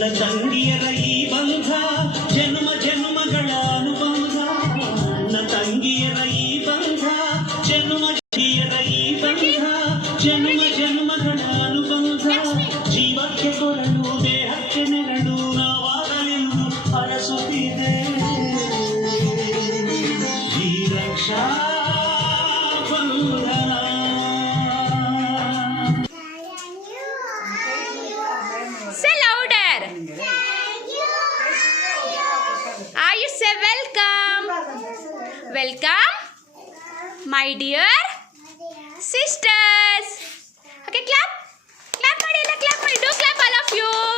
ನನ್ನ ತಂಗಿಯರ ಈ ಬಂಧ ಜನ್ಮ ಜನ್ಮಗಳ ಅನುಬಂಧ ನನ್ನ ತಂಗಿಯರ ಈ ಬಂಧ ಜನ್ಮಗಿಯರ ಈ ಬಂಧ ಜನ್ಮ ಜನ್ಮಗಳ ಅನುಬಂಧ ಜೀವಕ್ಕೆ ಕೊರಳು ದೇಹಕ್ಕೆ ನೆರಳು ನಾವಾಗಲೆಂದು ಅರಸುತ್ತಿದೆ ಈ Raksha Bandhan. Say louder. Are you say welcome? Welcome, my dear sisters. Okay, clap. Clap ಮಾಡಿ, do clap all of you.